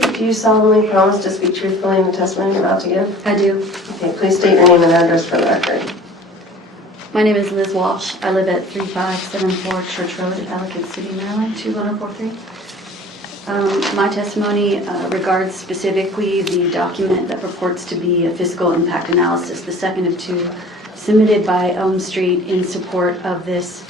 Do you solemnly promise to speak truthfully in the testimony you're about to give? I do. Okay, please state your name and address for the record. My name is Liz Walsh. I live at 3574 Church Road, Ellicott City, Maryland, 21043. My testimony regards specifically the document that purports to be a fiscal impact analysis, the second of two, submitted by Elm Street in support of this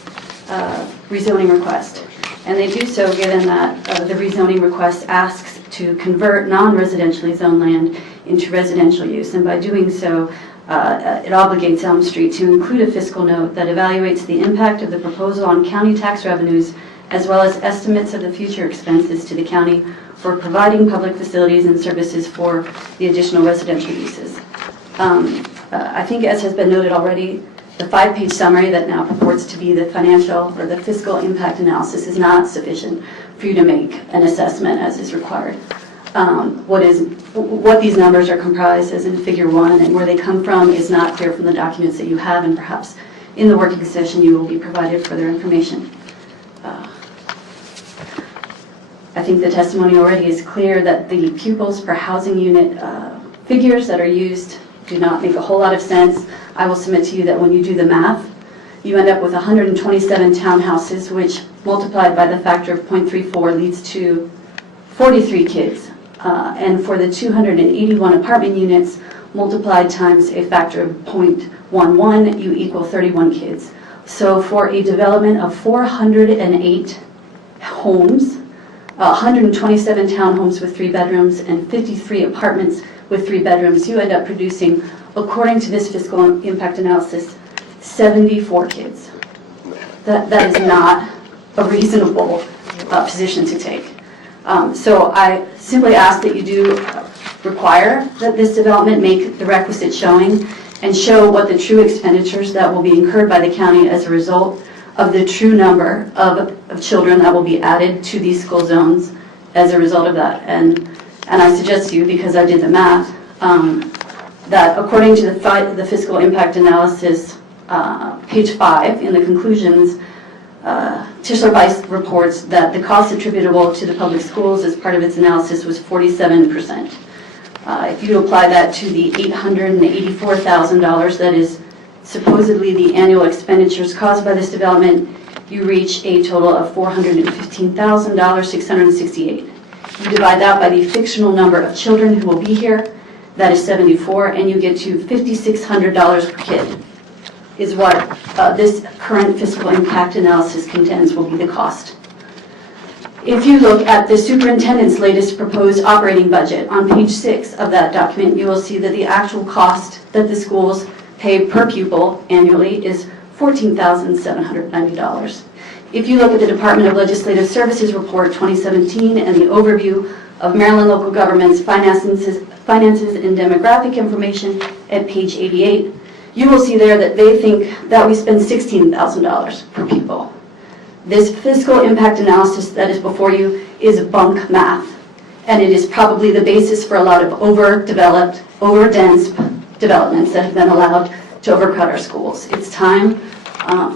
rezoning request. And they do so given that the rezoning request asks to convert non-residentially zoned land into residential use. And by doing so, it obligates Elm Street to include a fiscal note that evaluates the impact of the proposal on county tax revenues, as well as estimates of the future expenses to the county for providing public facilities and services for the additional residential uses. I think, as has been noted already, the 5-page summary that now purports to be the financial or the fiscal impact analysis is not sufficient for you to make an assessment as is required. What these numbers are comprised as in Figure 1 and where they come from is not clear from the documents that you have, and perhaps in the working session you will be provided further information. I think the testimony already is clear that the pupils per housing unit figures that are used do not make a whole lot of sense. I will submit to you that when you do the math, you end up with 127 townhouses, which multiplied by the factor of 0.34 leads to 43 kids. And for the 281 apartment units, multiplied times a factor of 0.11, you equal 31 kids. So for a development of 408 homes, 127 townhomes with 3 bedrooms, and 53 apartments with 3 bedrooms, you end up producing, according to this fiscal impact analysis, 74 kids. That is not a reasonable position to take. So I simply ask that you do require that this development make the requisite showing and show what the true expenditures that will be incurred by the county as a result of the true number of children that will be added to these school zones as a result of that. And I suggest to you, because I did the math, that according to the fiscal impact analysis, page 5 in the conclusions, Tischler Weiss reports that the cost attributable to the public schools as part of its analysis was 47%. If you apply that to the $884,000 that is supposedly the annual expenditures caused by this development, you reach a total of $415,668. You divide that by the fictional number of children who will be here, that is 74, and you get to $5,600 per kid, is what this current fiscal impact analysis contends will be the cost. If you look at the superintendent's latest proposed operating budget on page 6 of that document, you will see that the actual cost that the schools pay per pupil annually is $14,790. If you look at the Department of Legislative Services Report 2017 and the overview of Maryland local government's finances and demographic information at page 88, you will see there that they think that we spend $16,000 per pupil. This fiscal impact analysis that is before you is bunk math, and it is probably the basis for a lot of overdeveloped, overdense developments that have been allowed to overcut our schools. It's time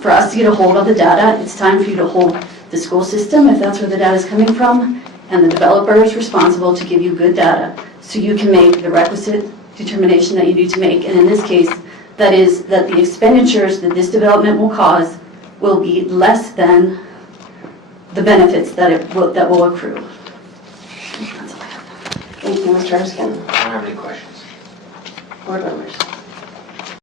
for us to get a hold of the data. It's time for you to hold the school system, if that's where the data is coming from, and the developer is responsible to give you good data so you can make the requisite determination that you need to make. And in this case, that is that the expenditures that this development will cause will be less than the benefits that will accrue. That's all I have. Thank you, Mr. Erskine. I don't have any questions. Board members.